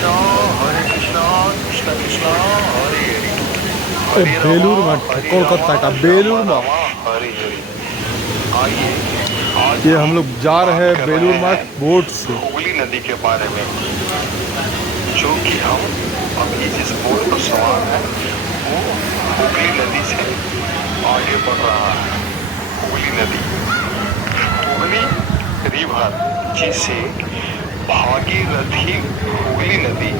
कृष्णा हरे कृष्णा कृष्ण कृष्णा हरे हरे हरे बेलूर रामा मठ हरे कोलकाता रामा का रामा बेलूर रामा मठ। हरे हरे। आइए आज ये हम हम लोग जा रहे बात हैं कर बेलूर रहे मठ हैं बोट से। हुगली नदी के बारे में, जो कि हम अभी जिस बोट पर सवार हैं वो हुगली नदी से आगे बढ़ रहा है। हुगली नदी, हुगली रिवर, जिसे भागीरथी हुगली नदी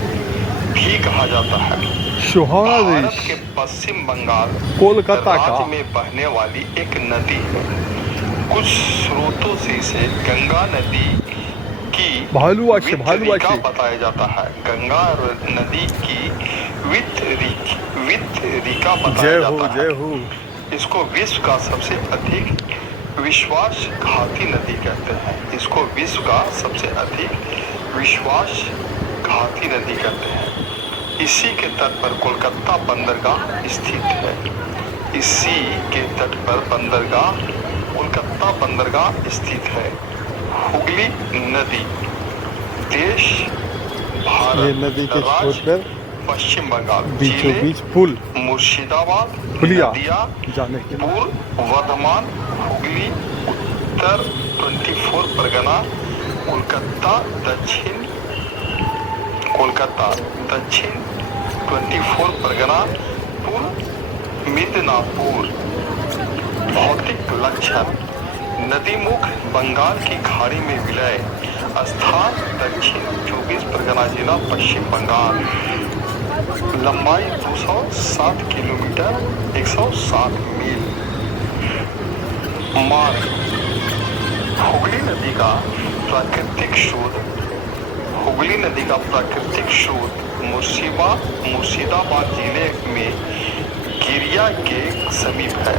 भी कहा जाता है, सुहावना भारत देश के पश्चिम बंगाल कोलकाता का राज्य में बहने वाली एक नदी है। कुछ स्रोतों से इसे गंगा नदी की वितरिका भालुआछे। बताया जाता है। गंगा नदी की वितरिका बताया जय हो जाता है। जय हो। इसको विश्व का सबसे अधिक विश्वासघाती नदी कहते हैं। इसको विश्व का सबसे अधिक विश्वासघाती नदी कहते हैं। इसी के तट पर कोलकाता बंदरगाह स्थित है। इसी के तट पर कोलकाता बंदरगाह स्थित है। हुगली नदी देश ये भारत, नदी के छोर राज्य पर पश्चिम बंगाल, बीचों जिले बीच पुल मुर्शिदाबाद, पुलिया नदिया जाने के लिए। पूर्व वर्धमान, हुगली उत्तर 24 परगना, कोलकाता दक्षिण 24 परगना, पूर्व मिदनापुर। भौतिक लक्षण: नदी मुख बंगाल की खाड़ी में विलय स्थान दक्षिण 24 परगना जिला पश्चिम बंगाल। लंबाई 260 किलोमीटर 160 मील। मार्ग: हुगली नदी का प्राकृतिक स्रोत मुर्शिदाबाद जिले में गिरिया के समीप है,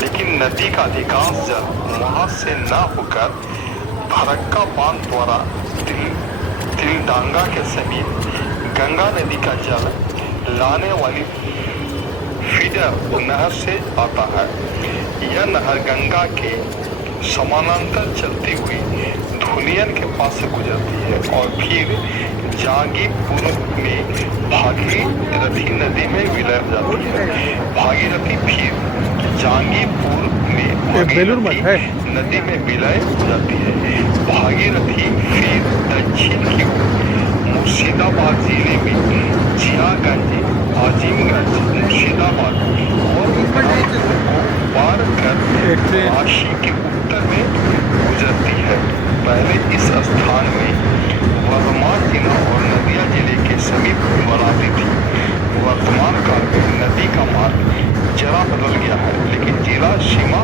लेकिन नदी का अधिकांश जल वहां से न होकर फरक्का बांध द्वारा तिलडांगा के समीप गंगा नदी का जल लाने वाली फीडर नहर से आता है। यह नहर गंगा के समानांतर चलती हुई धुलियन के पास से गुजरती है और फिर जांगीपुर में भागीरथी नदी में विलय हो जाती है। भागीरथी फिर जांगीपुर में बेलूर मठ है। नदी में विलय हो जाती है। भागीरथी फिर दक्षिण की ओर मुर्शिदाबाद जिले में जियागंज, आजिमगंज, मुर्शिदाबाद और को पार कर काशी के उत्तर में गुजरती है। पहले इस स्थान में वर्धमान जिला और नदिया जिले के समीप बनाती थी। वर्तमान काल में नदी का मार्ग जरा बदल गया है, लेकिन जिला सीमा